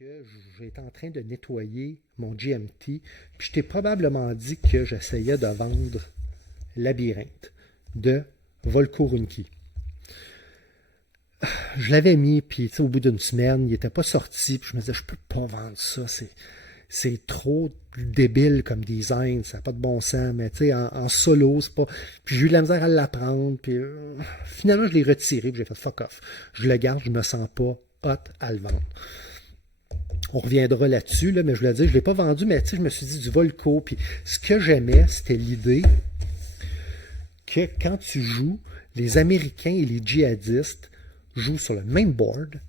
que j'étais en train de nettoyer mon GMT, puis je t'ai probablement dit que j'essayais de vendre Labyrinthe de Volko Ruhnke. Je l'avais mis, puis au bout d'une semaine, il n'était pas sorti, puis je me disais, je peux pas vendre ça, c'est trop débile comme design, ça n'a pas de bon sens, mais en solo, c'est pas... Puis j'ai eu de la misère à l'apprendre, puis finalement, je l'ai retiré, puis j'ai fait fuck off. Je le garde, je me sens pas hot à le vendre. On reviendra là-dessus, là, mais je voulais dire, je ne l'ai pas vendu, mais je me suis dit du Volko. Puis ce que j'aimais, c'était l'idée que quand tu joues, les Américains et les djihadistes jouent sur le même board,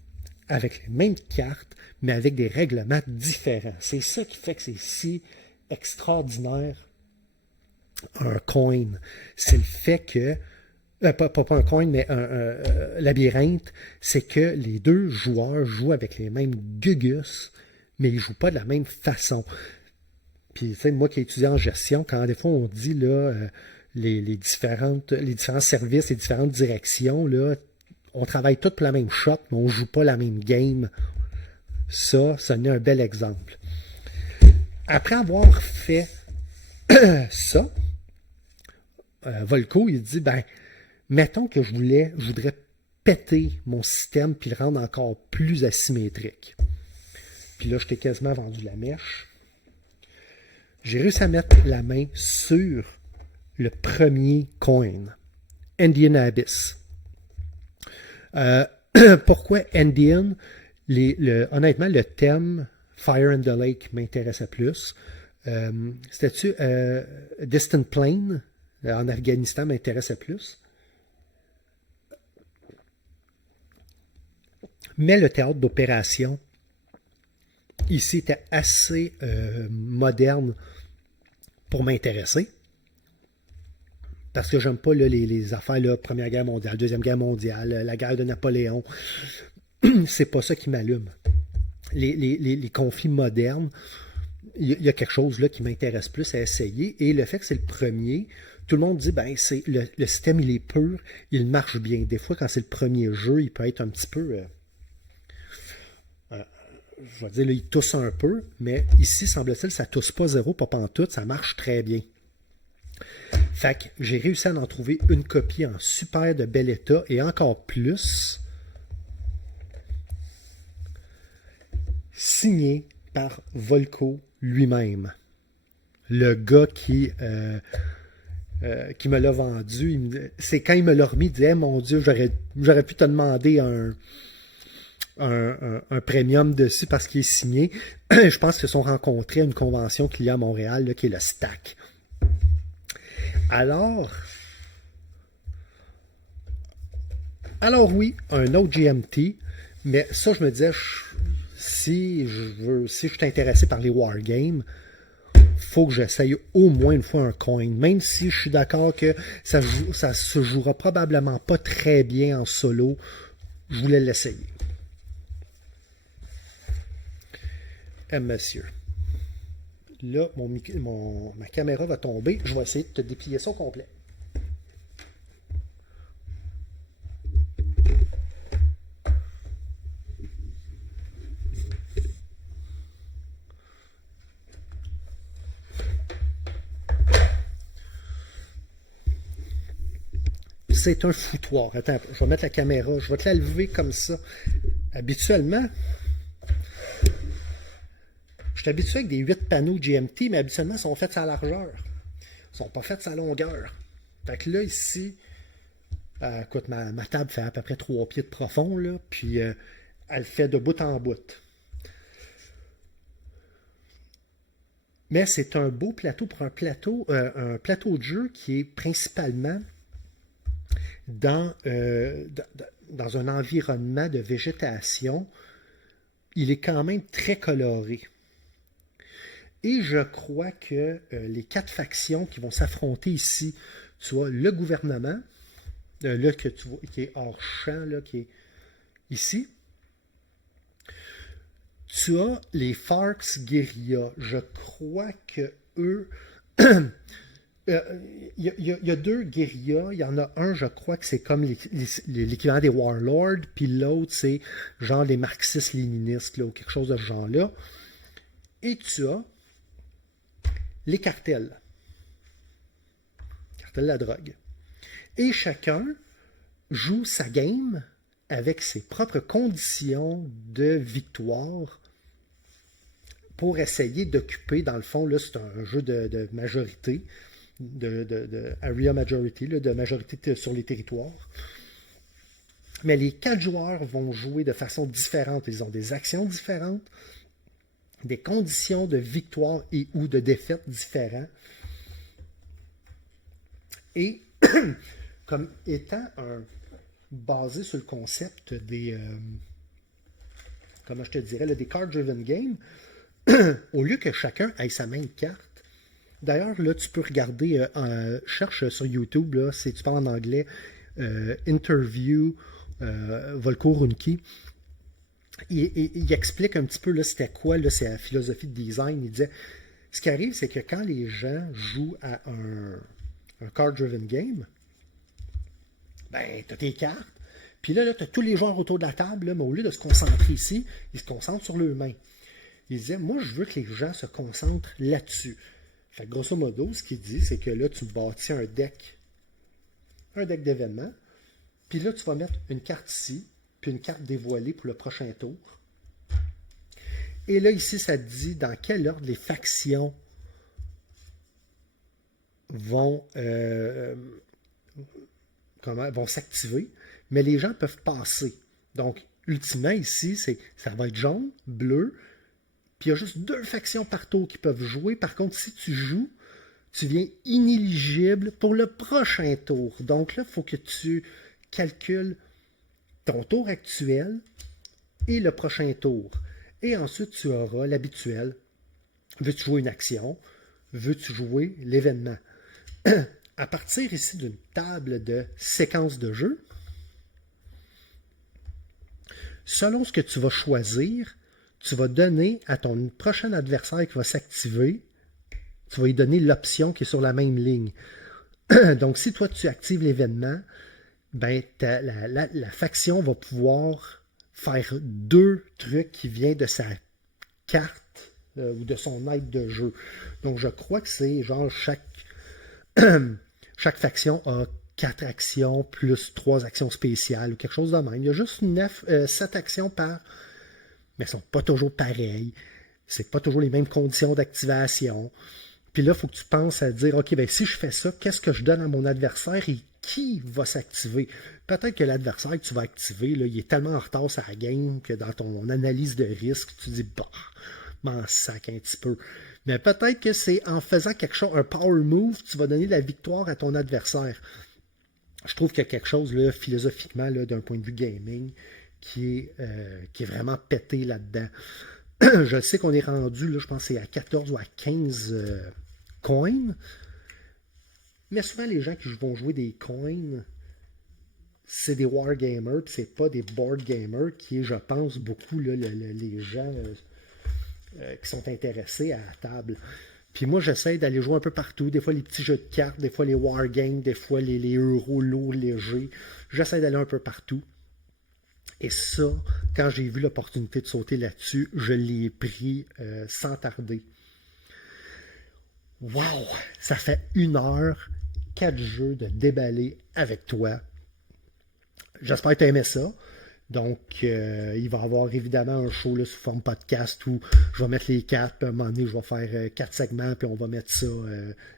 avec les mêmes cartes, mais avec des règlements différents. C'est ça qui fait que c'est si extraordinaire un coin. C'est le fait que pas un coin, mais un labyrinthe, c'est que les deux joueurs jouent avec les mêmes gugus, mais ils ne jouent pas de la même façon. Puis, tu sais, moi qui ai étudié en gestion, quand des fois on dit là, les différents services, les différentes directions, là, on travaille tous pour la même shot, mais on ne joue pas la même game. Ça en est un bel exemple. Après avoir fait ça, Volko, il dit, mettons que je voudrais péter mon système puis le rendre encore plus asymétrique. Puis là, je t'ai quasiment vendu la mèche. J'ai réussi à mettre la main sur le premier coin, Indian Abyss. Pourquoi Indian? Honnêtement, le thème Fire and the Lake m'intéressait plus. C'était-tu Distant Plain en Afghanistan m'intéressait plus. Mais le théâtre d'opération, ici, était assez moderne pour m'intéresser. Parce que j'aime pas là, les affaires, là, Première Guerre mondiale, Deuxième Guerre mondiale, la guerre de Napoléon. C'est pas ça qui m'allume. Les conflits modernes, il y a quelque chose là qui m'intéresse plus à essayer. Et le fait que c'est le premier, tout le monde dit, c'est le système, il est pur, il marche bien. Des fois, quand c'est le premier jeu, il peut être un petit peu... je vais dire, là, il tousse un peu, mais ici, semble-t-il, ça tousse pas zéro, pas pantoute, ça marche très bien. Fait que j'ai réussi à en trouver une copie en super de bel état et encore plus signée par Volko lui-même. Le gars qui me l'a vendu, c'est quand il me l'a remis, il dit hey, mon Dieu, j'aurais pu te demander un premium dessus parce qu'il est signé. Je pense qu'ils se sont rencontrés à une convention qu'il y a à Montréal, là, qui est le STAC. Alors oui, un autre GMT, mais ça, je me disais, si je suis intéressé par les wargames, faut que j'essaye au moins une fois un coin, même si je suis d'accord que ça se jouera probablement pas très bien en solo, je voulais l'essayer. Monsieur. Là, ma caméra va tomber. Je vais essayer de te déplier ça au complet. C'est un foutoir. Attends, je vais mettre la caméra. Je vais te la lever comme ça. Habituellement, je suis habitué avec des 8 panneaux GMT, mais habituellement, ils sont faits à largeur. Ils ne sont pas faits à longueur. Fait que là, ici, écoute, ma table fait à peu près 3 pieds de profond, là, puis elle fait de bout en bout. Mais c'est un beau plateau pour un plateau de jeu qui est principalement dans un environnement de végétation. Il est quand même très coloré. Et je crois que les 4 factions qui vont s'affronter ici, tu vois, le gouvernement, là que tu vois, qui est hors champ, là, qui est ici. Tu as les Farcs guérilla. Je crois que eux, Il y a deux guérillas. Il y en a un, je crois que c'est comme l'équivalent des Warlords, puis l'autre, c'est genre les marxistes-léninistes, là, ou quelque chose de ce genre-là. Et tu as les cartels. Cartels de la drogue. Et chacun joue sa game avec ses propres conditions de victoire pour essayer d'occuper, dans le fond, là, c'est un jeu de majorité, de area majority, là, de majorité sur les territoires. Mais les 4 joueurs vont jouer de façon différente. Ils ont des actions différentes, des conditions de victoire et ou de défaite différents. Et comme étant basé sur le concept des comment je te dirais, là, des card-driven games, au lieu que chacun ait sa main de carte. D'ailleurs, là, tu peux regarder, cherche sur YouTube, là, si tu parles en anglais, Interview Volko Runki. Il explique un petit peu là, c'était quoi là, sa philosophie de design. Il disait, ce qui arrive, c'est que quand les gens jouent à un card-driven game, ben, tu as tes cartes, puis là, tu as tous les joueurs autour de la table, là, mais au lieu de se concentrer ici, ils se concentrent sur leurs mains. Il disait, moi, je veux que les gens se concentrent là-dessus. Fait que grosso modo, ce qu'il dit, c'est que là, tu bâtis un deck d'événements, puis là, tu vas mettre une carte ici, puis une carte dévoilée pour le prochain tour. Et là, ici, ça te dit dans quel ordre les factions vont s'activer, mais les gens peuvent passer. Donc, ultimement, ici, ça va être jaune, bleu, puis il y a juste 2 factions par tour qui peuvent jouer. Par contre, si tu joues, tu viens inéligible pour le prochain tour. Donc là, il faut que tu calcules ton tour actuel et le prochain tour. Et ensuite, tu auras l'habituel. Veux-tu jouer une action? Veux-tu jouer l'événement? À partir ici d'une table de séquence de jeu, selon ce que tu vas choisir, tu vas donner à ton prochain adversaire qui va s'activer, tu vas lui donner l'option qui est sur la même ligne. Donc, si toi, tu actives l'événement, ben, la faction va pouvoir faire 2 trucs qui viennent de sa carte ou de son aide de jeu. Donc, je crois que c'est genre chaque faction a 4 actions plus 3 actions spéciales ou quelque chose de même. Il y a juste 7 actions par... mais elles ne sont pas toujours pareilles. C'est pas toujours les mêmes conditions d'activation. Puis là, il faut que tu penses à dire, OK, ben si je fais ça, qu'est-ce que je donne à mon adversaire et qui va s'activer? Peut-être que l'adversaire que tu vas activer, là, il est tellement en retard sur la game que dans ton analyse de risque, tu dis, bah, m'en sac un petit peu. Mais peut-être que c'est en faisant quelque chose, un power move, tu vas donner la victoire à ton adversaire. Je trouve qu'il y a quelque chose, là, philosophiquement, là, d'un point de vue gaming, qui est vraiment pété là-dedans. Je sais qu'on est rendu, là, je pense que c'est à 14 ou à 15 coins. Mais souvent, les gens qui vont jouer des coins, c'est des wargamers, puis c'est pas des board gamers, qui est, je pense, beaucoup là, les gens qui sont intéressés à la table. Puis moi, j'essaie d'aller jouer un peu partout. Des fois, les petits jeux de cartes, des fois, les wargames, des fois, les euros lourds, légers. J'essaie d'aller un peu partout. Et ça, quand j'ai vu l'opportunité de sauter là-dessus, je l'ai pris sans tarder. Wow! Ça fait 1 heure, 4 jeux de déballer avec toi. J'espère que tu as aimé ça. Donc, il va y avoir évidemment un show là, sous forme podcast où je vais mettre les 4, puis à un moment donné, je vais faire 4 segments, puis on va mettre ça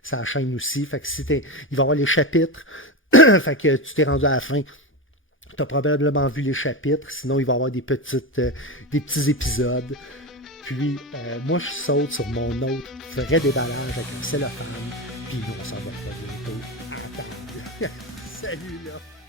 sur la chaîne aussi. Fait que il va y avoir les chapitres. Fait que tu t'es rendu à la fin. Tu as probablement vu les chapitres, sinon il va y avoir des petits épisodes. Puis moi je saute sur mon autre vrai déballage avec un cellophane, puis on s'en va pas bientôt à la table. Salut là!